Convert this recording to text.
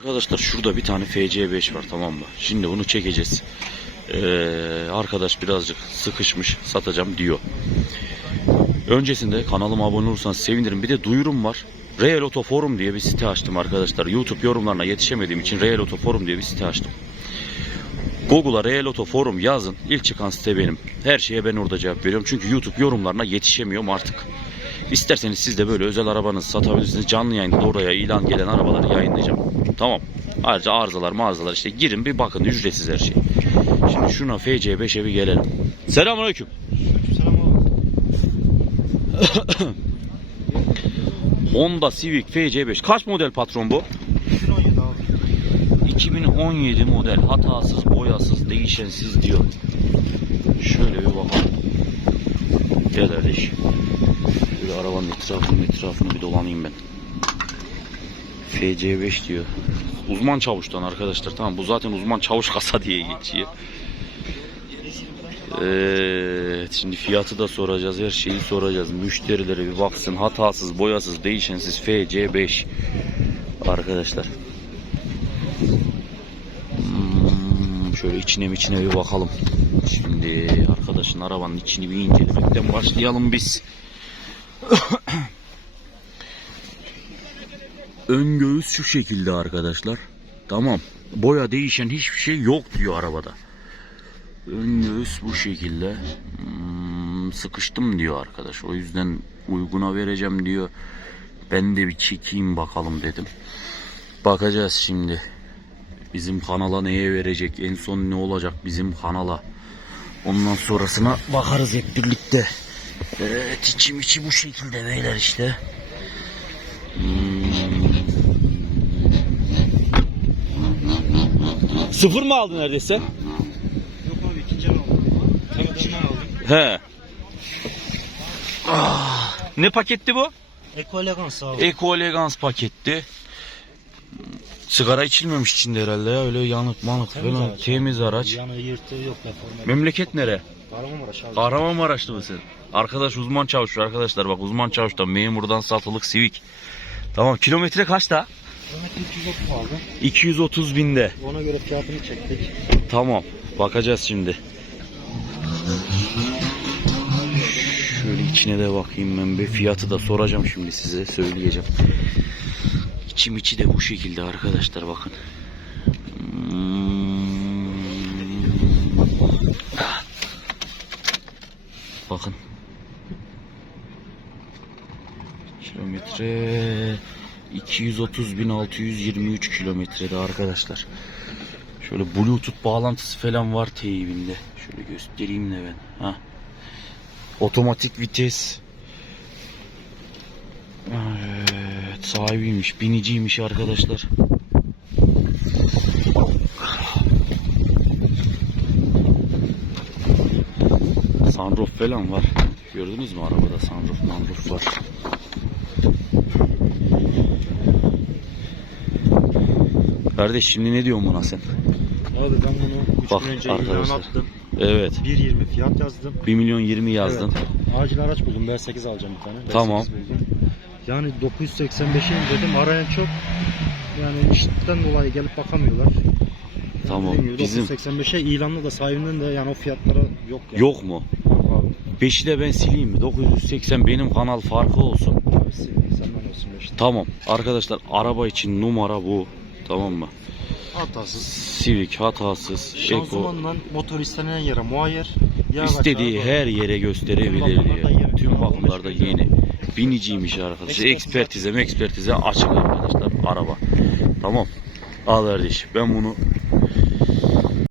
Arkadaşlar şurada bir tane FC5 var tamam mı? Şimdi bunu çekeceğiz. Ee, arkadaş birazcık sıkışmış satacağım diyor. Öncesinde kanalıma abone olursanız sevinirim. Bir de duyurum var. Real Auto Forum diye bir site açtım arkadaşlar. YouTube yorumlarına yetişemediğim için Real Auto Forum diye bir site açtım. Google'a Real Auto Forum yazın. İlk çıkan site benim. Her şeye ben orada cevap veriyorum. Çünkü YouTube yorumlarına yetişemiyorum artık. İsterseniz siz de böyle özel arabanızı satabilirsiniz. Canlı yayında da oraya ilan gelen arabaları yayınlayacağım. Tamam. Ayrıca arızalar mağazalar işte girin bir bakın ücretsiz her şey. Şimdi şuna FC5'e bir gelelim. Selamünaleyküm. Honda Civic FC5. Kaç model patron bu? 2017 model hatasız, boyasız, değişensiz diyor. Şöyle bir bakalım. Gel kardeş. Şöyle arabanın etrafını etrafını bir dolanayım ben. FC5 diyor. Uzman çavuştan arkadaşlar. Tamam bu zaten uzman çavuş kasa diye geçiyor. Evet, şimdi fiyatı da soracağız, her şeyi soracağız. Müşterilere bir baksın, hatasız, boyasız, değişensiz FC5 arkadaşlar. Hmm, şöyle içine içine bir bakalım. Şimdi arkadaşın arabanın içini bir incelemekten başlayalım biz. Ön göğüs şu şekilde arkadaşlar. Tamam. Boya değişen hiçbir şey yok diyor arabada. Ön göğüs bu şekilde. Hmm, sıkıştım diyor arkadaş. O yüzden uyguna vereceğim diyor. Ben de bir çekeyim bakalım dedim. Bakacağız şimdi. Bizim kanala neye verecek? En son ne olacak bizim kanala? Ondan sonrasına bakarız hep birlikte. Evet içim içi bu şekilde beyler işte. Hmm. Sıfır mı aldın neredeyse? Yok abi ikinci el aldım. Tanıtımdan aldım. He. Ah, ne paketti bu? Eko Elegans abi. Eco Elegance paketti. Sigara içilmemiş içinde herhalde ya. Öyle yanık manık Temiz falan. araç. Temiz araç. Yanı yırtığı yok deforme. Memleket nere? Kahramanmaraş abi. Kahramanmaraşlı mısın? Arkadaş uzman çavuş arkadaşlar bak uzman çavuştan memurdan satılık Civic. Tamam kilometre kaçta? Kilometre 230 aldım. 230 binde. Ona göre fiyatını çektik. Tamam bakacağız şimdi. Şöyle içine de bakayım ben bir fiyatı da soracağım şimdi size söyleyeceğim. İçim içi de bu şekilde arkadaşlar bakın. Hmm. Bakın. Kilometre 230.623 kilometrede arkadaşlar. Şöyle bluetooth bağlantısı falan var teybinde. Şöyle göstereyim de ben. Ha. Otomatik vites. Evet, sahibiymiş, biniciymiş arkadaşlar. Sunroof falan var. Gördünüz mü arabada sunroof manroof var. Kardeş şimdi ne diyorsun buna sen? Abi ben bunu 3 Bak gün önce ilan arkadaşlar. attım. Evet. 1.20 fiyat yazdım. 1 milyon 20 yazdın. Evet. Acil araç buldum. B8 alacağım bir tane. B8 Tamam. Yani 985'e dedim arayan çok. Yani işten dolayı gelip bakamıyorlar. Yani Tamam, dediğim gibi bizim- 985'e ilanlı da sahibinden de yani o fiyatlara yok yani. Yok mu? Abi. 5'i de ben sileyim mi? 980 benim kanal farkı olsun. Abi senden olsun beşte. Tamam. Arkadaşlar araba için numara bu. Tamam mı? Hatasız. Civic hatasız. Eko. Şanzımandan motor istenilen yere muayyer. yağ istediği her yere gösterebilir Tüm bakımlarda diye. yeni. Tüm bakımlarda yeni. Biniciymiş arkadaşlar. Ekspertize- Ekspertize açık arkadaşlar araba. Tamam. Al kardeş ben bunu